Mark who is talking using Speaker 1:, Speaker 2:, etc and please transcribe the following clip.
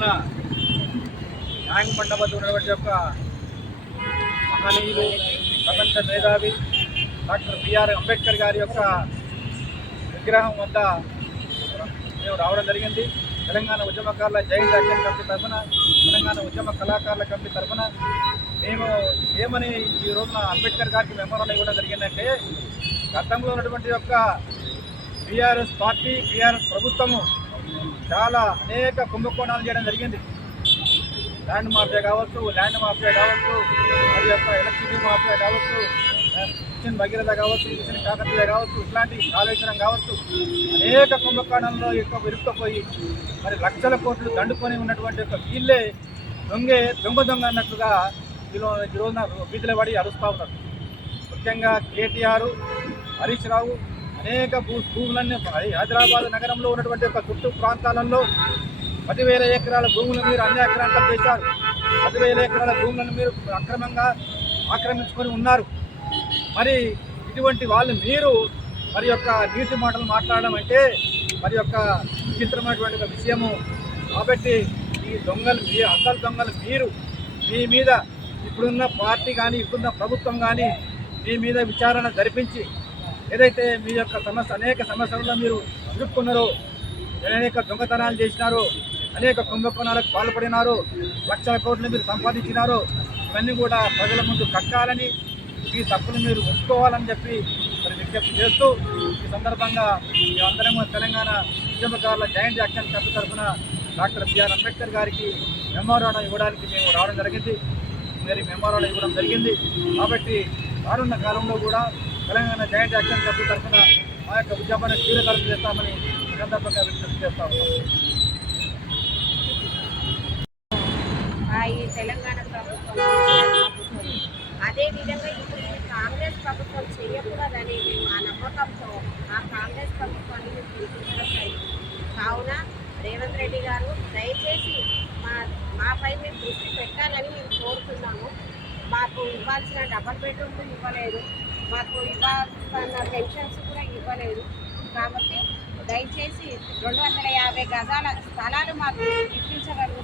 Speaker 1: రోజున న్యాయ మండపతి ఉన్నటువంటి యొక్క మహనీయులు ప్రపంచ మేధావి డాక్టర్ బిఆర్ అంబేద్కర్ గారి యొక్క విగ్రహం వద్ద మేము రావడం జరిగింది. తెలంగాణ ఉద్యమకారుల జై జాక్యం కమిటీ తరఫున తెలంగాణ ఉద్యమ కళాకారుల కమిటీ తరఫున మేము ఏమని ఈ రోజున అంబేద్కర్ గారికి మెమోరల్ ఇవ్వడం జరిగిందంటే గతంలో ఉన్నటువంటి యొక్క బీఆర్ఎస్ పార్టీ బీఆర్ఎస్ ప్రభుత్వము చాలా అనేక కుంభకోణాలు చేయడం జరిగింది. ల్యాండ్ మాఫియా కావచ్చు ల్యాండ్ మాఫియా కావచ్చు అది యొక్క ఎలక్ట్రిసిటీ మాఫియా కావచ్చు మిషన్ భగీరథ కావచ్చు మిషన్ కాకతీయ కావచ్చు ఇట్లాంటి కాళేశ్వరం కావచ్చు అనేక కుంభకోణంలో ఎక్కువ విరుక్కపోయి మరి లక్షల కోట్లు దండుకొని ఉన్నటువంటి యొక్క వీళ్ళే దొంగే దొంగ దొంగ అన్నట్లుగా ఈలో ఈ వీధిలో పడి అరుస్తూ ఉన్నారు. ముఖ్యంగా కేటీఆర్ హరీష్ రావు అనేక భూ భూములన్నీ హైదరాబాద్ నగరంలో ఉన్నటువంటి యొక్క చుట్టూ ప్రాంతాలలో పదివేల ఎకరాల భూములు మీరు అన్యాక్రాంతం చేశారు. పదివేల ఎకరాల భూములను మీరు అక్రమంగా ఆక్రమించుకొని ఉన్నారు. మరి ఇటువంటి వాళ్ళు మీరు మరి యొక్క నీతి మాటలు మాట్లాడడం అంటే మరి యొక్క విచిత్రమైనటువంటి ఒక విషయము. కాబట్టి ఈ దొంగలు మీ అసలు దొంగలు మీరు మీ మీద ఇప్పుడున్న పార్టీ కానీ ఇప్పుడున్న ప్రభుత్వం కానీ మీ మీద విచారణ జరిపించి ఏదైతే మీ యొక్క సమస్య అనేక సమస్యలలో మీరు ఇరుక్కున్నారో అనేక దొంగతనాలు చేసినారు అనేక కుంభకోణాలకు పాల్పడినారు లక్షల కోట్లు మీరు సంపాదించినారు ఇవన్నీ కూడా ప్రజల ముందు కట్టాలని ఈ తప్పులు మీరు ఒప్పుకోవాలని చెప్పి మరి విజ్ఞప్తి చేస్తూ ఈ సందర్భంగా మేమందరం తెలంగాణ ఉద్యమకారుల జాయింట్ యాక్షన్ కమిటీ తరఫున డాక్టర్ బిఆర్ అంబేద్కర్ గారికి మెమోరాండం ఇవ్వడానికి మేము రావడం జరిగింది. మరి మెమోరాండం ఇవ్వడం జరిగింది. కాబట్టి రానున్న కాలంలో కూడా తెలంగాణ జాయింట్ యాక్షన్ కమిటీ తరఫున మా యొక్క ఉద్యమాన్ని తీవ్రతరం చేస్తామని ఈ సందర్భంగా విజ్ఞప్తి చేస్తా ఉన్నాం.
Speaker 2: ఈ తెలంగాణ ప్రభుత్వం అదేవిధంగా ఇప్పుడు ఈ కాంగ్రెస్ ప్రభుత్వం చేయకూడదని మేము ఆ నమ్మకంతో ఆ కాంగ్రెస్ ప్రభుత్వాన్ని మేము పిలిపించడం కావున రేవంత్ రెడ్డి గారు దయచేసి మా మాపై మేము దృష్టి పెట్టాలని మేము కోరుతున్నాము. మాకు ఇవ్వాల్సిన డబల్ బెడ్రూమ్లు ఇవ్వలేదు. మాకు ఇవ్వాల్సిన పెన్షన్స్ కూడా ఇవ్వలేదు. కాబట్టి దయచేసి రెండు వందల యాభై గజాల స్థలాలు మాకు ఇప్పించగలరు.